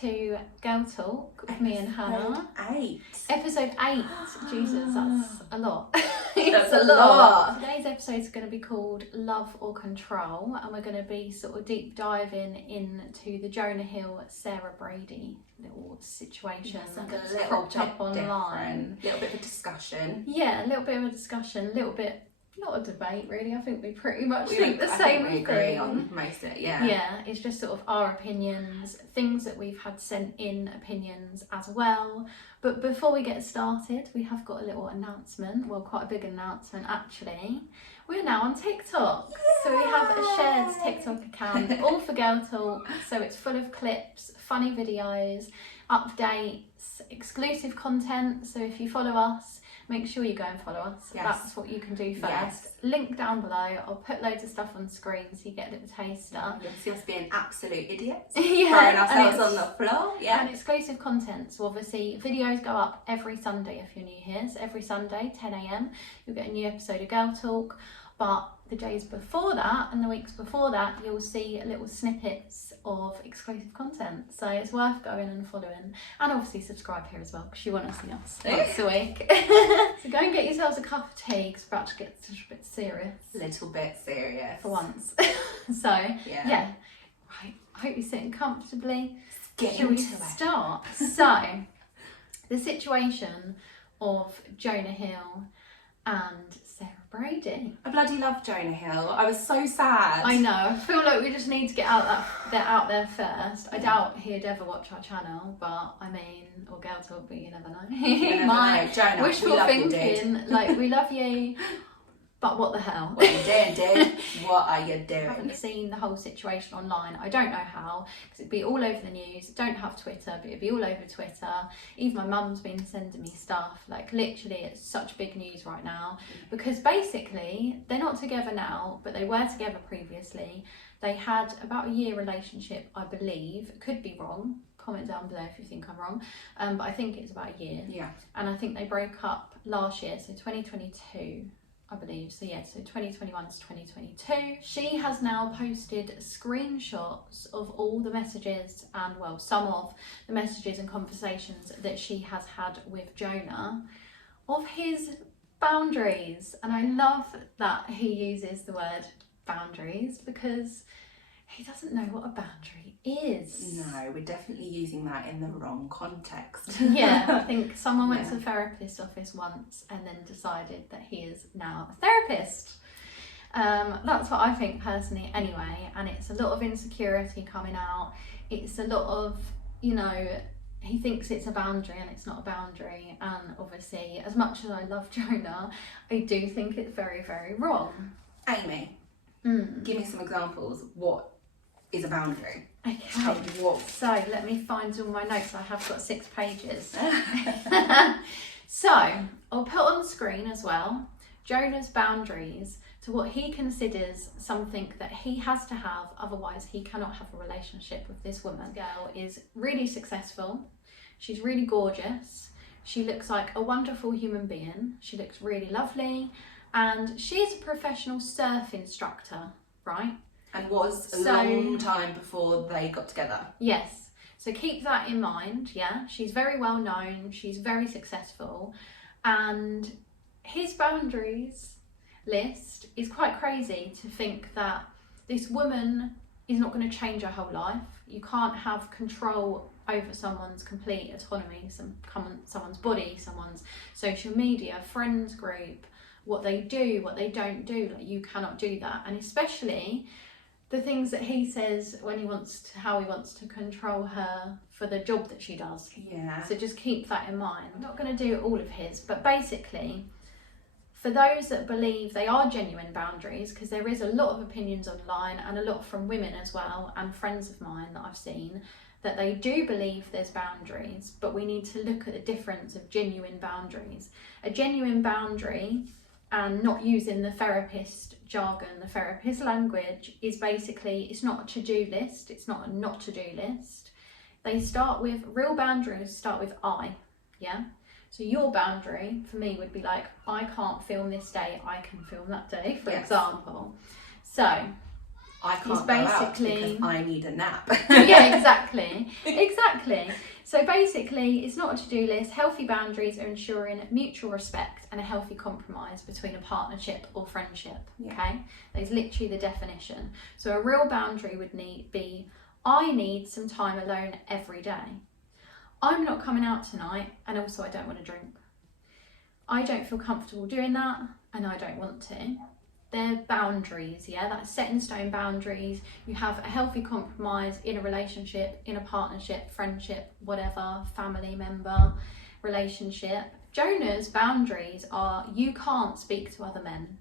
to Girl Talk with me and Hannah. Episode 8. Jesus, that's a lot. It's a lot. Today's episode is going to be called Love or Control, and we're going to be sort of deep diving into the Jonah Hill, Sarah Brady little situation that's cropped up online. A little bit of a discussion. Yeah, a little bit of a discussion, a little bit, not a debate really. I think we pretty much think the same thing. We agree on most of it, yeah. Yeah, it's just sort of our opinions, things that we've had sent in opinions as well. But before we get started, we have got a little announcement, well, quite a big announcement actually. We're now on TikTok. Yay! So we have a shared TikTok account, all for Girl Talk. So it's full of clips, funny videos, updates, exclusive content. So if you follow us, make sure you go and follow us. Yes. That's what you can do first. Yes. Link down below. I'll put loads of stuff on screen so you get a little taster. You'll see us being absolute idiots. Yeah, throwing ourselves on the floor. Yeah. And exclusive content. So obviously videos go up every Sunday if you're new here. So every Sunday, 10 AM, you'll get a new episode of Girl Talk. But the days before that and the weeks before that, you'll see little snippets of exclusive content. So it's worth going and following. And obviously subscribe here as well, because you want to see us once a week. So go and get yourselves a cup of tea, because it's about to get a bit serious. Little bit serious. For once. So, yeah. Right, I hope you're sitting comfortably. Shall we start? So, the situation of Jonah Hill and Sarah Brady. I bloody love Jonah Hill. I was so sad. I know. I feel like we just need to get out there first. I doubt he'd ever watch our channel, but I mean, or Girl Talk, but you never know. You never know. Jonah, wishful thinking, like, we love you, but what the hell? What are you doing, dude? What are you doing? I haven't seen the whole situation online. I don't know how, because it'd be all over the news. I don't have Twitter, but it'd be all over Twitter. Even my mum's been sending me stuff. Like, literally, it's such big news right now. Because basically, they're not together now, but they were together previously. They had about a year relationship, I believe. Could be wrong. Comment down below if you think I'm wrong. But I think it's about a year. Yeah. And I think they broke up last year, so 2022. I believe. So yeah, so 2021 to 2022. She has now posted screenshots of all the messages and, well, some of the messages and conversations that she has had with Jonah of his boundaries. And I love that he uses the word boundaries, because he doesn't know what a boundary is. No, we're definitely using that in the wrong context. Yeah, I think someone went to the therapist's office once and then decided that he is now a therapist. That's what I think personally anyway, and it's a lot of insecurity coming out. It's a lot of, you know, he thinks it's a boundary and it's not a boundary, and obviously, as much as I love Jonah, I do think it's very, very wrong. Amy, give me some examples. What is a boundary? Okay, so let me find all my notes. I have got 6 pages. So I'll put on the screen as well Jonah's boundaries to what he considers something that he has to have, otherwise he cannot have a relationship with this woman. The girl is really successful, she's really gorgeous, she looks like a wonderful human being, she looks really lovely, and she's a professional surf instructor, right? And was a long time before they got together. Yes. So keep that in mind, yeah? She's very well known, she's very successful, and his boundaries list is quite crazy to think that this woman is not going to change her whole life. You can't have control over someone's complete autonomy, someone's body, someone's social media, friends group, what they do, what they don't do. Like, you cannot do that. And especially the things that he says when how he wants to control her for the job that she does. Yeah. So just keep that in mind. I'm not going to do all of his, but basically, for those that believe they are genuine boundaries, because there is a lot of opinions online and a lot from women as well, and friends of mine that I've seen, that they do believe there's boundaries, but we need to look at the difference of genuine boundaries. A genuine boundary, and not using the therapist jargon, the therapist language, is basically, it's not a to-do list, it's not a not to-do list. They start with, real boundaries start with I, yeah? So your boundary for me would be like, I can't film this day, I can film that day, for example. So I can't go out because I need a nap. Yeah, exactly. So basically, it's not a to-do list. Healthy boundaries are ensuring mutual respect and a healthy compromise between a partnership or friendship. Yeah. Okay, that is literally the definition. So a real boundary would be, I need some time alone every day. I'm not coming out tonight, and also I don't want to drink. I don't feel comfortable doing that, and I don't want to. They're boundaries, yeah, that's set in stone boundaries. You have a healthy compromise in a relationship, in a partnership, friendship, whatever, family member, relationship. Jonah's boundaries are, you can't speak to other men.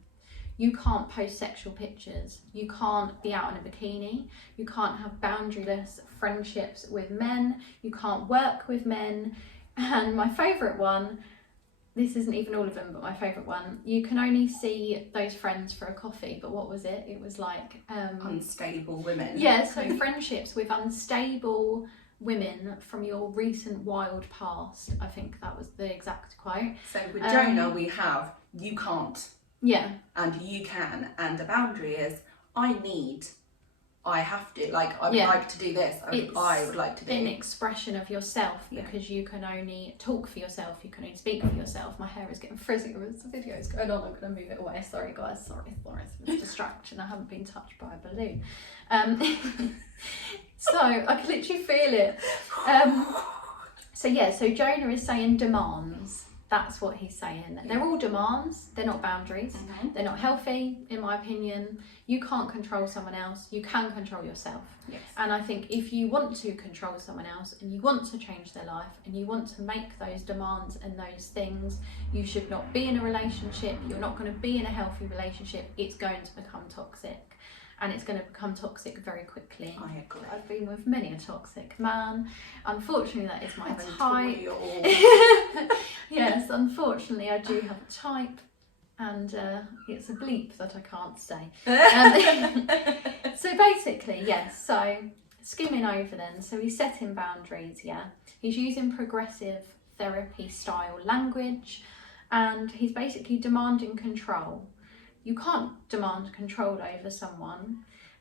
You can't post sexual pictures. You can't be out in a bikini. You can't have boundaryless friendships with men. You can't work with men. And my favourite one, this isn't even all of them, but my favourite one, you can only see those friends for a coffee. But what was it? It was like... unstable women. Yeah, so friendships with unstable women from your recent wild past. I think that was the exact quote. So with Jonah, we have, you can't. Yeah. And you can. And the boundary is, I have to, like, I would like to do this, I would like to do. An expression of yourself, because you can only talk for yourself, you can only speak for yourself. My hair is getting frizzy with the videos going on, I'm going to move it away. Sorry guys, sorry, it's a distraction. I haven't been touched by a balloon. So I can literally feel it. So Jonah is saying demands. That's what he's saying. They're all demands. They're not boundaries. Mm-hmm. They're not healthy, in my opinion. You can't control someone else. You can control yourself. Yes. And I think if you want to control someone else and you want to change their life and you want to make those demands and those things, you should not be in a relationship. You're not going to be in a healthy relationship. It's going to become toxic. And it's going to become toxic very quickly. I agree. I've been with many a toxic man. Unfortunately, that is my type. Yes, unfortunately, I do have a type, and it's a bleep that I can't say. So basically, yes. So skimming over then. So he's setting boundaries. Yeah, he's using progressive therapy style language, and he's basically demanding control. You can't demand control over someone.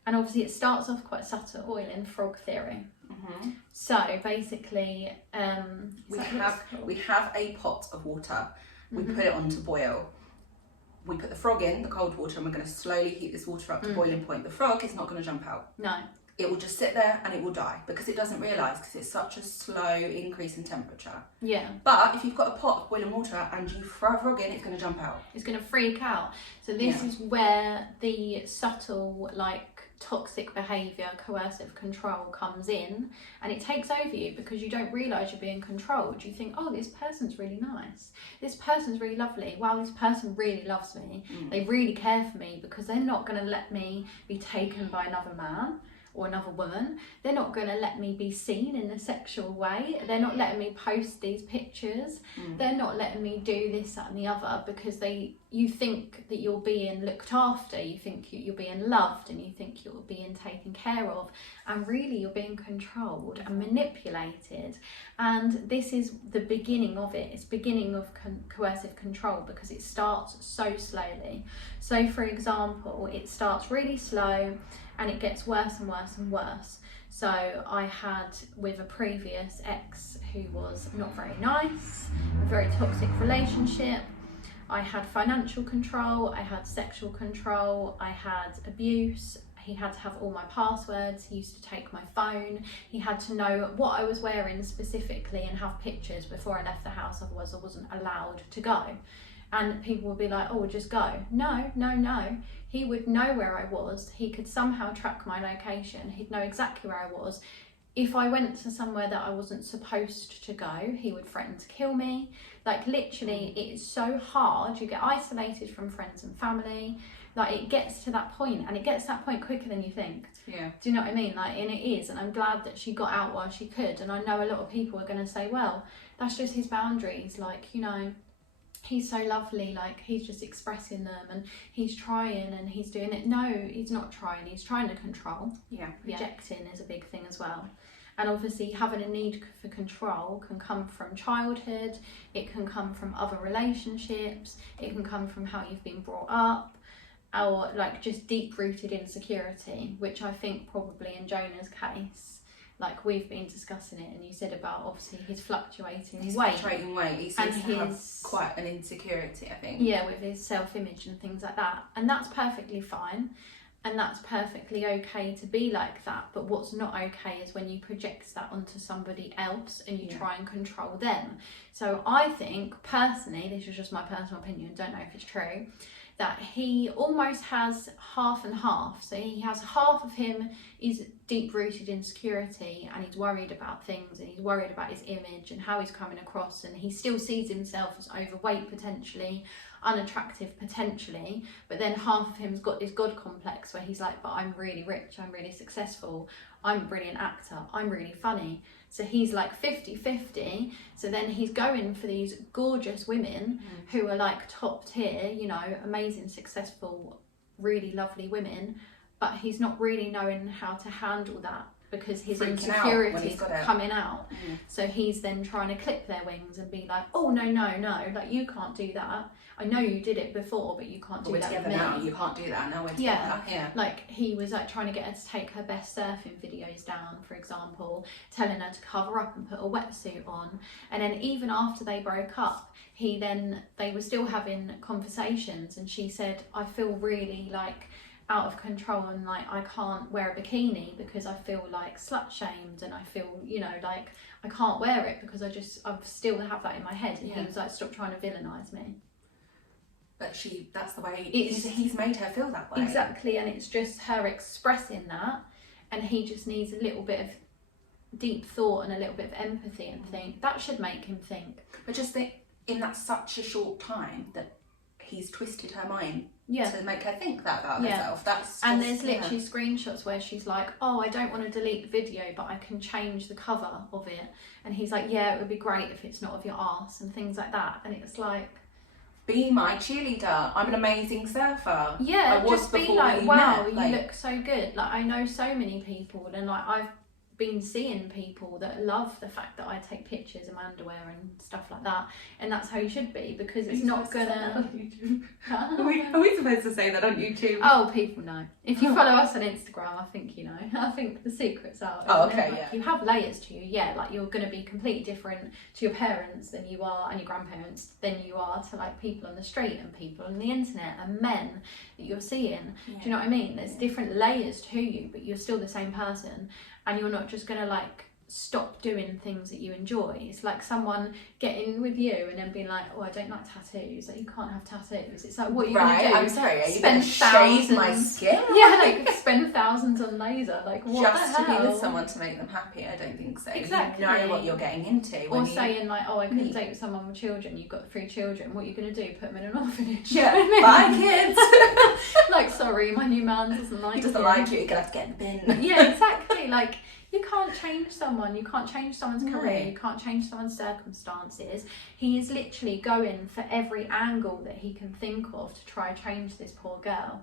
And obviously it starts off quite subtle, oil in frog theory. Mm-hmm. So basically, we have a pot of water. We put it on to boil. We put the frog in the cold water, and we're going to slowly heat this water up to boiling point. The frog is not going to jump out. No. It will just sit there and it will die because it doesn't realise, because it's such a slow increase in temperature. Yeah. But if you've got a pot of boiling water and you throw a frog in, it's going to jump out. It's going to freak out. So this is where the subtle, toxic behaviour, coercive control comes in, and it takes over you because you don't realise you're being controlled. You think, oh, this person's really nice. This person's really lovely. Wow, this person really loves me. They really care for me, because they're not going to let me be taken by another man or another woman. They're not going to let me be seen in a sexual way. They're not letting me post these pictures. They're not letting me do this, that and the other, because you think that you're being looked after, you think you're being loved, and you think you're being taken care of, and really you're being controlled and manipulated. And this is the beginning of it. It's beginning of coercive control, because it starts so slowly. So for example, it starts really slow and it gets worse and worse and worse. So I had with a previous ex who was not very nice, a very toxic relationship. I had financial control, I had sexual control, I had abuse. He had to have all my passwords, he used to take my phone, he had to know what I was wearing specifically and have pictures before I left the house, otherwise I wasn't allowed to go. And people would be like, oh, just go. No. He would know where I was. He could somehow track my location. He'd know exactly where I was. If I went to somewhere that I wasn't supposed to go, he would threaten to kill me. Literally, it is so hard. You get isolated from friends and family. It gets to that point, and it gets to that point quicker than you think. Yeah. Do you know what I mean? And it is, and I'm glad that she got out while she could. And I know a lot of people are going to say, well, that's just his boundaries. He's so lovely, he's just expressing them and he's trying and he's doing it. No, he's not trying, he's trying to control. Yeah. Rejecting is a big thing as well. And obviously having a need for control can come from childhood, it can come from other relationships, it can come from how you've been brought up. or like just deep-rooted insecurity, which I think probably in Jonah's case, like we've been discussing it, and you said about obviously his fluctuating weight. He seems to have quite an insecurity, I think. Yeah, with his self-image and things like that, and that's perfectly fine, and that's perfectly okay to be like that. But what's not okay is when you project that onto somebody else and you try and control them. So I think personally, this is just my personal opinion, don't know if it's true, that he almost has half and half. So he has half of him is deep-rooted insecurity, and he's worried about things, and he's worried about his image and how he's coming across, and he still sees himself as overweight potentially, unattractive potentially, but then half of him's got this God complex where he's like, but I'm really rich, I'm really successful, I'm a brilliant actor, I'm really funny. So he's like 50-50. So then he's going for these gorgeous women who are like top tier, you know, amazing, successful, really lovely women, but he's not really knowing how to handle that because his insecurities are coming out. So he's then trying to clip their wings and be like, oh, no, like you can't do that. I know you did it before, but you can't do that with me. Now. You can't do that. Now we're together. Yeah. Like he was like trying to get her to take her best surfing videos down, for example, telling her to cover up and put a wetsuit on. And then even after they broke up, they were still having conversations, and she said, I feel really like out of control, and like I can't wear a bikini because I feel like slut shamed, and I feel, you know, like I can't wear it because I still have that in my head. And he was like, stop trying to villainize me. But that's the way he's made her feel that way. Exactly, and it's just her expressing that, and he just needs a little bit of deep thought and a little bit of empathy, and think that should make him think. But just think, in that such a short time that he's twisted her mind to make her think that about herself. And there's literally screenshots where she's like, oh, I don't want to delete the video, but I can change the cover of it. And he's like, yeah, it would be great if it's not of your arse, and things like that. And it's like, be my cheerleader. I'm an amazing surfer. Yeah, just be like, wow, you look so good. Like I know so many people, and like I've been seeing people that love the fact that I take pictures of my underwear and stuff like that, and that's how you should be, because it's not gonna. Are we supposed to say that on YouTube? Oh, people know. If you follow us on Instagram, I think you know. I think the secret's out. Oh, okay, like, you have layers to you, like you're gonna be completely different to your parents than you are, and your grandparents than you are to like people on the street and people on the internet and men that you're seeing. Do you know what I mean? There's different layers to you, but you're still the same person. And you're not just going to like stop doing things that you enjoy. It's like someone getting with you and then being like, oh, I don't like tattoos. Like you can't have tattoos. It's like, what are you going to do? I'm sorry, are you going to shave my skin? Yeah, like spend thousands on laser. Like what just the hell? To be with someone to make them happy? I don't think so. Exactly. You know what you're getting into. Or saying like, oh, I couldn't date with someone with children. You've got 3 children. What are you going to do? Put them in an orphanage? Yeah, bye kids. Like, sorry, my new man doesn't like you. He doesn't like you. You're going to have to get in the bin. Yeah, exactly. Like, you can't change someone, you can't change someone's career, you can't change someone's circumstances. He is literally going for every angle that he can think of to try and change this poor girl.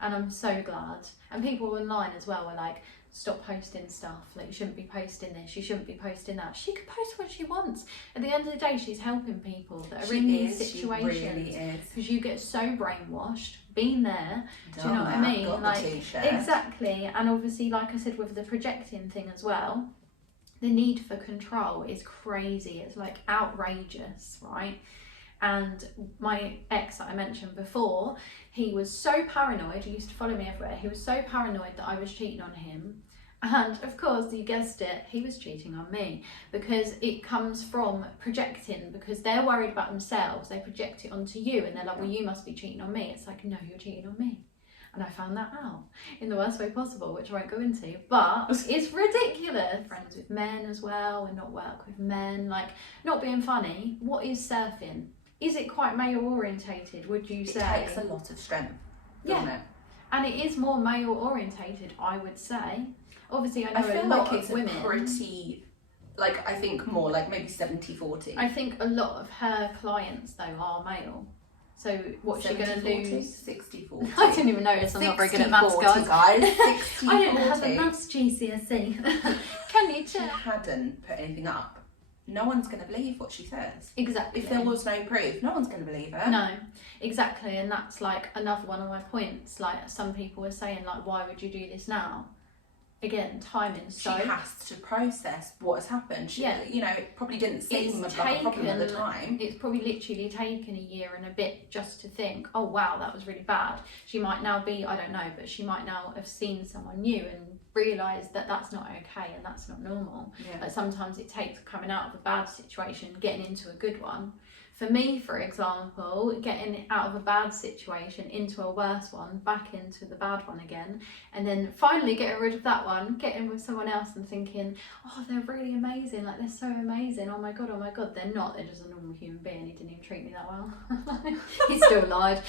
And I'm so glad. And people online as well were like, stop posting stuff, like you shouldn't be posting this, you shouldn't be posting that. She can post what she wants. At the end of the day, she's helping people that are in these situations. She really is. Because you get so brainwashed, been there, do you know what I mean? Like, exactly. And obviously, like I said, with the projecting thing as well, the need for control is crazy. It's like outrageous, right? And my ex that I mentioned before, he was so paranoid, he used to follow me everywhere, he was so paranoid that I was cheating on him. And of course, you guessed it, he was cheating on me, because it comes from projecting, because they're worried about themselves, they project it onto you, and they're like, well, you must be cheating on me. It's like, no, you're cheating on me. And I found that out in the worst way possible, which I won't go into, but it's ridiculous. Friends with men as well, and not work with men, like not being funny. What is surfing? Is it quite male orientated, would you say? It takes a lot of strength, doesn't it? And it is more male orientated, I would say. Obviously, I know feel a lot like it's of women. Pretty, like I think more like maybe 70-40. I think a lot of her clients though are male. So what's she going to lose? 60-40. I didn't even notice. I'm not very good at maths, guys. 60-40. I didn't have a maths GCSE. Can you check? She hadn't put anything up no one's going to believe what she says. Exactly. If there was no proof, no one's going to believe her. No, exactly. And that's like another one of my points. Like some people were saying, like, why would you do this now? Again, timing. So she has to process what has happened. She, you know, it probably didn't seem like a problem at the time. It's probably literally taken a year and a bit just to think, oh wow, that was really bad. She might now be, I don't know, but she might now have seen someone new and realised that that's not okay and that's not normal. Yeah. But sometimes it takes coming out of a bad situation, getting into a good one. For me, for example, getting out of a bad situation into a worse one, back into the bad one again, and then finally getting rid of that one, getting with someone else and thinking, oh, they're really amazing, like they're so amazing, oh my god, they're not, they're just a normal human being, he didn't even treat me that well. He still lied.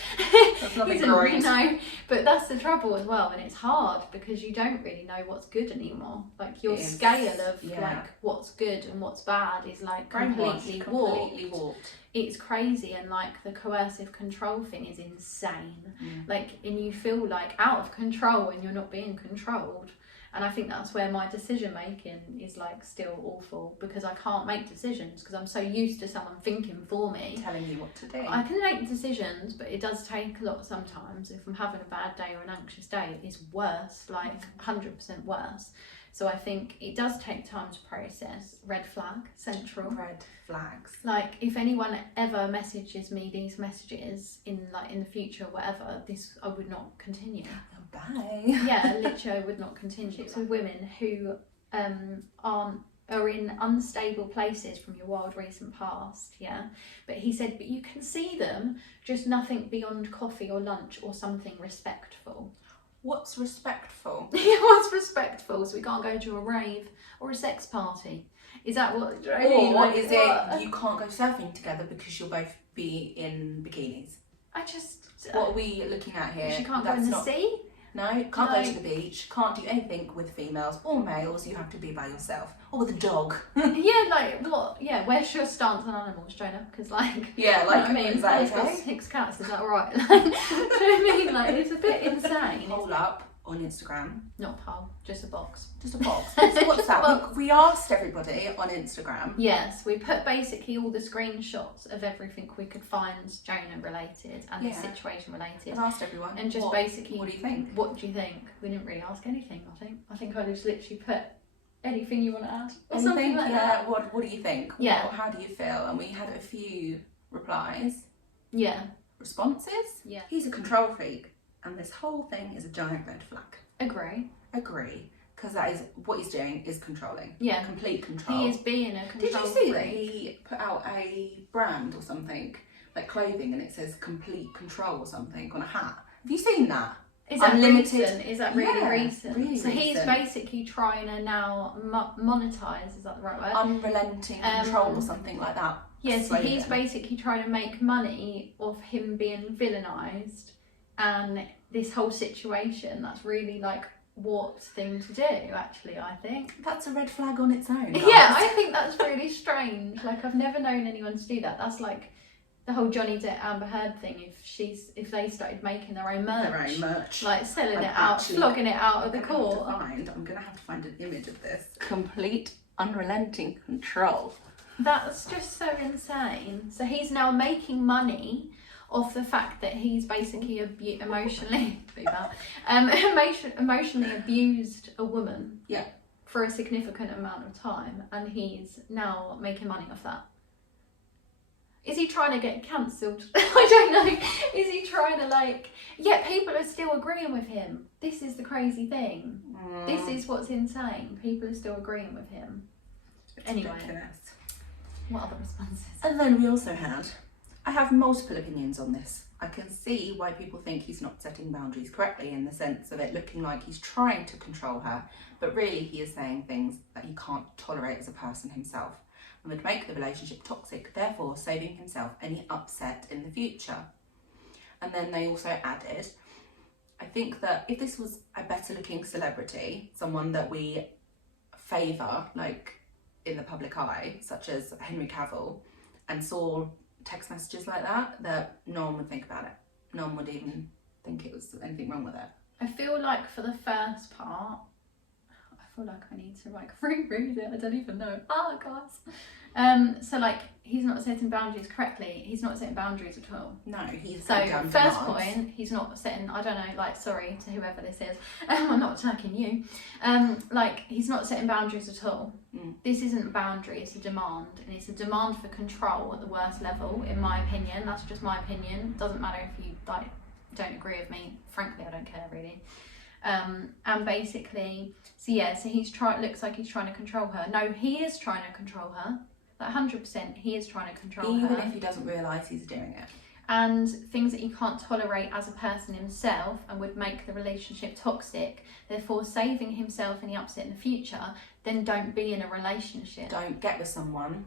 That's nothing great. No, but that's the trouble as well, and it's hard because you don't really know what's good anymore. Like your scale of like what's good and what's bad is like completely warped. It's crazy, and like the coercive control thing is insane. Like, and you feel like out of control when you're not being controlled. And I think that's where my decision making is like still awful, because I can't make decisions because I'm so used to someone thinking for me, telling you what to do. I can make decisions, but it does take a lot sometimes. If I'm having a bad day or an anxious day, it's worse, like 100% worse. So I think it does take time to process. Red flag, central. Red flags. Like if anyone ever messages me these messages in the future, whatever, this I would not continue. Oh, bye. Yeah, literally, I would not continue. So women who are in unstable places from your wild recent past, yeah. But he said, but you can see them, just nothing beyond coffee or lunch or something respectful. What's respectful? What's respectful? So we can't go to a rave or a sex party. Is that what? Or like, is it you can't go surfing together because you'll both be in bikinis? What are we looking at here? She can't go in the sea? No, can't go to the beach, can't do anything with females or males, you have to be by yourself. Or with a dog. Yeah, like what? Yeah, where's your stance on animals, Jonah? Because like... Yeah, like, I mean, is that I've got okay? 6 cats, is that right? Like, do you know what I mean? Like, it's a bit insane. Hold up on Instagram. Not a poll, just a box. Just a box. So what's that? Well, we asked everybody on Instagram. Yes, we put basically all the screenshots of everything we could find Jonah related and the situation related. And asked everyone. And just basically, what do you think? What do you think? We didn't really ask anything, I think I just literally put anything you want to add or something like that. What do you think? Yeah. How do you feel? And we had a few replies. Yeah. Responses. Yeah. He's a control freak. And this whole thing is a giant red flag. Agree. Because that is what he's doing is controlling. Yeah. Complete control. He is being a control freak. Did you see freak. that he put out a brand or something, like clothing, and it says complete control or something on a hat? Have you seen that? Is that Unlimited. recent? Is that really recent? Really so he's recent. basically trying to now monetize, is that the right word? Unrelenting control or something like that. Yes, yeah, so he's basically trying to make money off him being villainised, and this whole situation, that's really like warped thing to do, actually, I think. That's a red flag on its own. Guys. Yeah, I think that's really strange. Like, I've never known anyone to do that. That's like the whole Johnny Depp Amber Heard thing. If they started making their own merch, like selling it out, flogging it out of the court. I'm gonna have to find an image of this. Complete unrelenting control. That's just so insane. So he's now making money off the fact that he's basically emotionally abused a woman for a significant amount of time, and he's now making money off that. Is he trying to get cancelled? I don't know. Is he trying to people are still agreeing with him. This is the crazy thing. This is what's insane. People are still agreeing with him. It's anyway, ridiculous. What other responses? And then we also had, I have multiple opinions on this. I can see why people think he's not setting boundaries correctly, in the sense of it looking like he's trying to control her, but really he is saying things that he can't tolerate as a person himself, and would make the relationship toxic, therefore saving himself any upset in the future. And then they also added, I think that if this was a better looking celebrity, someone that we favour, like in the public eye, such as Henry Cavill, and saw text messages like that no one would think about it. No one would even think it was anything wrong with it. I feel like for the first part, feel like I need to like reread it. I don't even know. Ah, guys. So like he's not setting boundaries correctly. He's not setting boundaries at all. No, he's so first point, he's not setting. I don't know. Like, sorry to whoever this is. I'm not attacking you. Like he's not setting boundaries at all. This isn't a boundary. It's a demand, and it's a demand for control at the worst level, in my opinion. That's just my opinion. Doesn't matter if you like don't agree with me. Frankly, I don't care really. And basically, so he's looks like he's trying to control her. No, he is trying to control her. Like 100%, he is trying to control her. Even if he doesn't realise he's doing it. And things that he can't tolerate as a person himself and would make the relationship toxic, therefore saving himself any upset in the future, then don't be in a relationship. Don't get with someone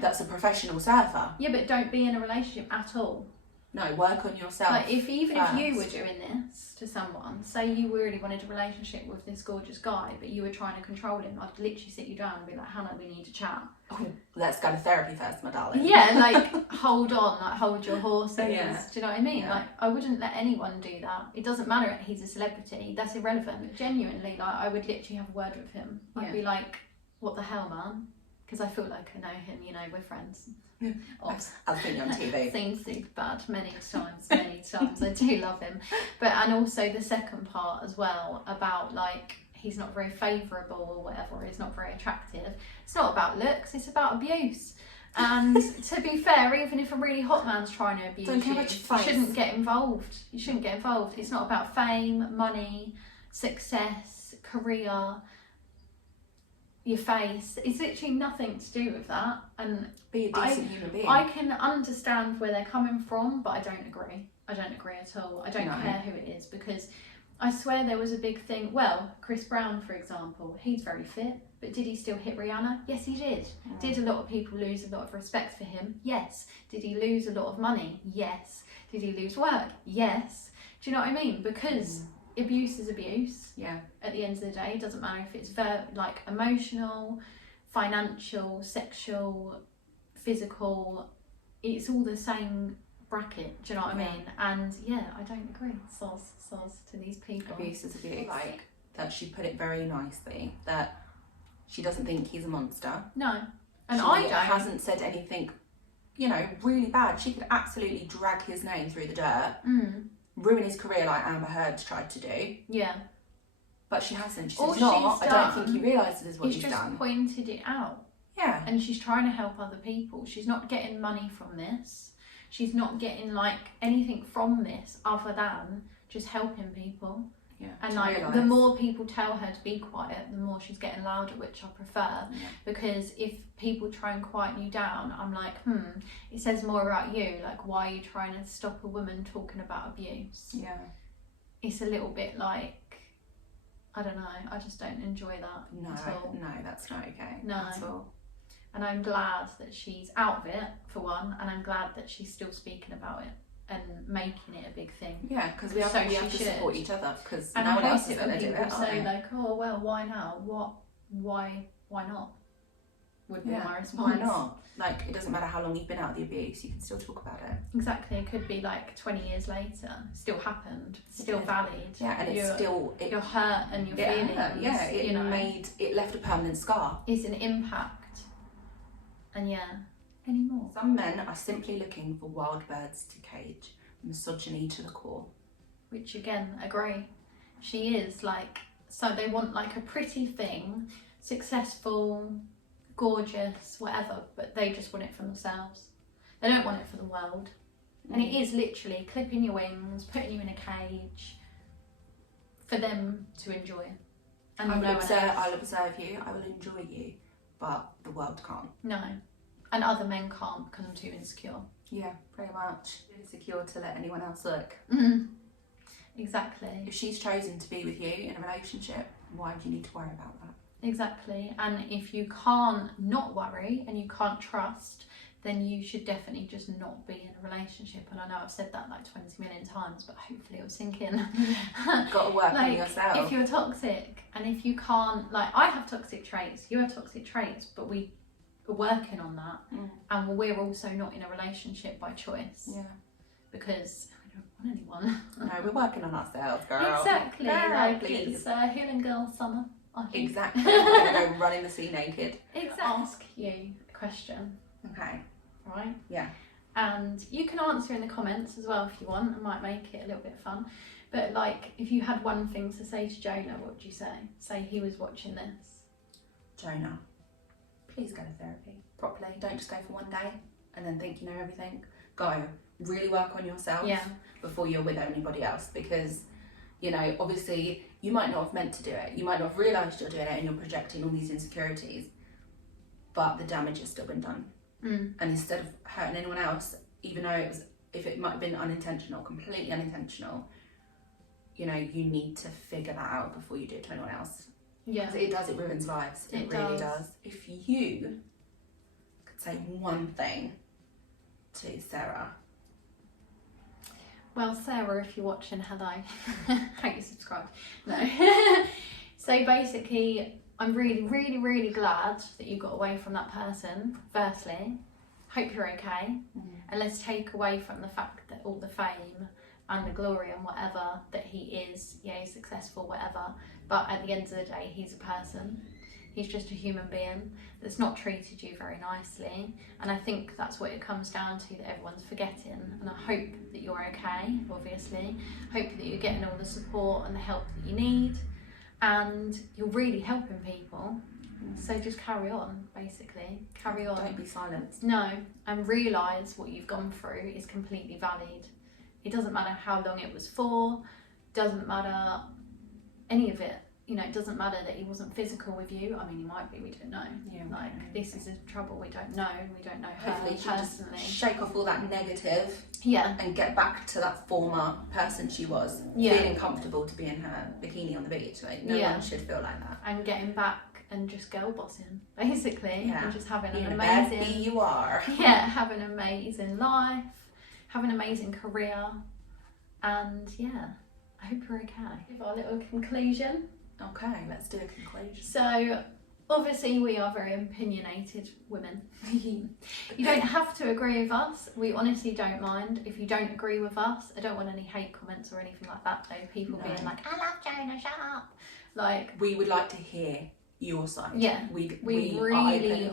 that's a professional surfer. Yeah, but don't be in a relationship at all. No, work on yourself. Like if you were doing this to someone, say you really wanted a relationship with this gorgeous guy, but you were trying to control him, I'd literally sit you down and be like, Hannah, we need to chat. Oh, let's go to therapy first, my darling. Yeah, like hold on, like hold your horses. Yeah. Do you know what I mean? Yeah. Like I wouldn't let anyone do that. It doesn't matter if he's a celebrity. That's irrelevant. Genuinely, like I would literally have a word with him. I'd be like, what the hell, man? Because I feel like I know him. You know, we're friends. I've seen you on TV. Seen Superbad many times. I do love him, and also the second part as well about like he's not very favourable or whatever. He's not very attractive. It's not about looks. It's about abuse. And to be fair, even if a really hot man's trying to abuse you shouldn't get involved. You shouldn't get involved. It's not about fame, money, success, career, your face. It's literally nothing to do with that. And be a decent human being. I can understand where they're coming from, but I don't agree. I don't agree at all. I don't care who it is, because I swear there was a big thing. Well, Chris Brown, for example, he's very fit, but did he still hit Rihanna? Yes, he did. Did a lot of people lose a lot of respect for him? Yes. Did he lose a lot of money? Yes. Did he lose work? Yes. Do you know what I mean? Because abuse is abuse. Yeah. At the end of the day, it doesn't matter if it's like emotional, financial, sexual, physical. It's all the same bracket. Do you know what I mean? And yeah, I don't agree. Soz to these people. Abuse is abuse. Like that, she put it very nicely. That she doesn't think he's a monster. No, and she hasn't said anything, you know, really bad. She could absolutely drag his name through the dirt. Ruin his career like Amber Heard tried to do. Yeah. But she hasn't. She says, I don't think he realises what he's done. He's just pointed it out. Yeah. And she's trying to help other people. She's not getting money from this. She's not getting like anything from this other than just helping people. Yeah. And like the more people tell her to be quiet, the more she's getting louder, which I prefer. Yeah. Because if people try and quieten you down, I'm like, it says more about you. Like, why are you trying to stop a woman talking about abuse? Yeah. It's a little bit like, I don't know, I just don't enjoy that at all. No, that's not okay. No. At all. And I'm glad that she's out of it, for one, and I'm glad that she's still speaking about it and making it a big thing. Yeah, because we have to support each other, because no one else is going to do it. And say like, oh well, why now? Why not? Would be my response. Why not? Like, it doesn't matter how long you've been out of the abuse, you can still talk about it. Exactly. It could be like 20 years later, still happened, still valid. Yeah, and you're hurt and you're feeling. Yeah, it left a permanent scar. It's an impact. And anymore. Some men are simply looking for wild birds to cage, misogyny to the core. Which again, agree. She is like, so they want like a pretty thing, successful, gorgeous, whatever, but they just want it for themselves. They don't want it for the world. And it is literally clipping your wings, putting you in a cage for them to enjoy. And I'll observe you, I will enjoy you, but the world can't. No. And other men can't because I'm too insecure. Yeah, pretty much. Insecure to let anyone else look. Exactly. If she's chosen to be with you in a relationship, why do you need to worry about that? Exactly. And if you can't not worry and you can't trust, then you should definitely just not be in a relationship. And I know I've said that like 20 million times, but hopefully it'll sink in. Got to work on yourself. If you're toxic and if you can't, like, I have toxic traits, you have toxic traits, but we are working on that. And we're also not in a relationship by choice. Yeah. Because we don't want anyone. No, we're working on ourselves, girl. Exactly. Girl, like, please. it's healing girl summer. I think. Exactly. We're going to go running the sea naked. Ask you a question. Okay. Right? Yeah. And you can answer in the comments as well if you want. I might make it a little bit fun. But like, if you had one thing to say to Jonah, what would you say? Say he was watching this. Jonah, please go to therapy properly. Don't just go for one day and then think you know everything. Go. Really work on yourself before you're with anybody else, because, you know, obviously you might not have meant to do it. You might not have realised you're doing it and you're projecting all these insecurities, but the damage has still been done. And instead of hurting anyone else, even though if it might have been unintentional, completely unintentional, you know, you need to figure that out before you do it to anyone else. Yeah. Because it ruins lives. It really does. If you could say one thing to Sarah. Well, Sarah, if you're watching, hello. Hope you subscribe. No. So basically, I'm really, really, really glad that you got away from that person, firstly. Hope you're okay. And let's take away from the fact that all the fame and the glory and whatever, that he is, he's successful, whatever. But at the end of the day, he's a person. He's just a human being that's not treated you very nicely. And I think that's what it comes down to, that everyone's forgetting. And I hope that you're okay, obviously. Hope that you're getting all the support and the help that you need. And you're really helping people. So just carry on, basically. Carry on. Don't be silenced. No, and realise what you've gone through is completely valid. It doesn't matter how long it was for, doesn't matter any of it. You know, it doesn't matter that he wasn't physical with you. I mean, he might be, we don't know. Yeah, like, this is a trouble we don't know. We don't know Hopefully her personally. Just shake off all that negative. Yeah. And get back to that former person she was. Yeah. Feeling comfortable to be in her bikini on the beach. Like, no one should feel like that. And getting back and just girl bossing, basically. Yeah. And just having Being an a bad amazing... bee you are. Yeah, having an amazing life, having an amazing career. And yeah, I hope you're okay. Give our little conclusion. Okay, let's do a conclusion. So, obviously we are very opinionated women. You don't have to agree with us. We honestly don't mind. If you don't agree with us, I don't want any hate comments or anything like that though. People being like, I love Jonah, shut up. Like, we would like to hear your side. Yeah, we really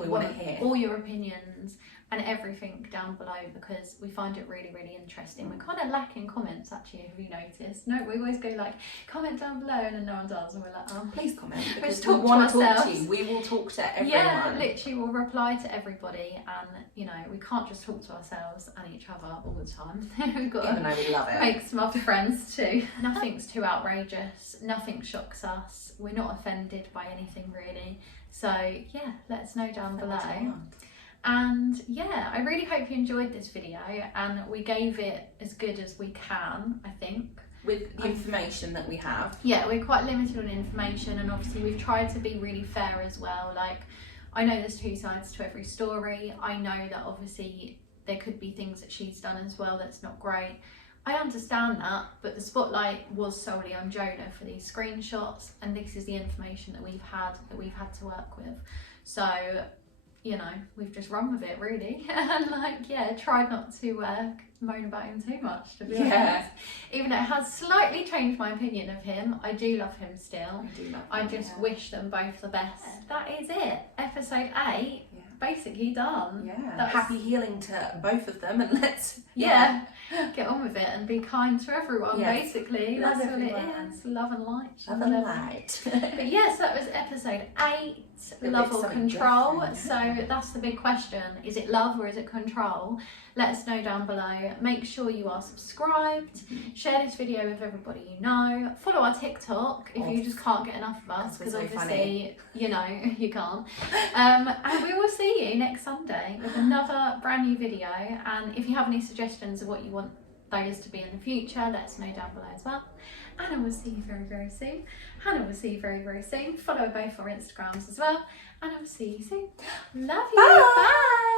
want to hear all your opinions and everything down below, because we find it really, really interesting. We're kind of lacking comments actually, have you noticed? No, we always go like, comment down below, and then no one does, and we're like, oh. Please comment, We because just we talk to want to talk to ourselves. you. We will talk to everyone. Yeah, literally we'll reply to everybody, and you know, we can't just talk to ourselves and each other all the time. We've got Even though we love it. make some other friends too. Nothing's too outrageous, nothing shocks us. We're not offended by anything really. So yeah, let us know down below. And yeah, I really hope you enjoyed this video, and we gave it as good as we can, I think. With the information that we have. Yeah, we're quite limited on information, and obviously we've tried to be really fair as well. Like, I know there's two sides to every story. I know that obviously there could be things that she's done as well that's not great. I understand that, but the spotlight was solely on Jonah for these screenshots, and this is the information that we've had to work with. So, you know, we've just run with it really. And like, yeah, tried not to moan about him too much, to be honest. Even though it has slightly changed my opinion of him, I do love him still. I just wish them both the best. That is it. Episode 8, basically done. Yeah. Happy healing to both of them, and let's get on with it and be kind to everyone, basically. Love That's everyone. What it is. Love and light. Love and light. But yes, that was episode 8, love or control. So that's the big question. Is it love or is it control? Let us know down below. Make sure you are subscribed. Share this video with everybody you know. Follow our TikTok if you just can't get enough of us, because obviously, you know, you can't. And we will see you next Sunday with another brand new video. And if you have any suggestions of what you want those to be in the future, let us know down below as well. And I will see you very, very soon. Hannah will see you very, very soon. Follow both our Instagrams as well. And I will see you soon. Love you. Bye.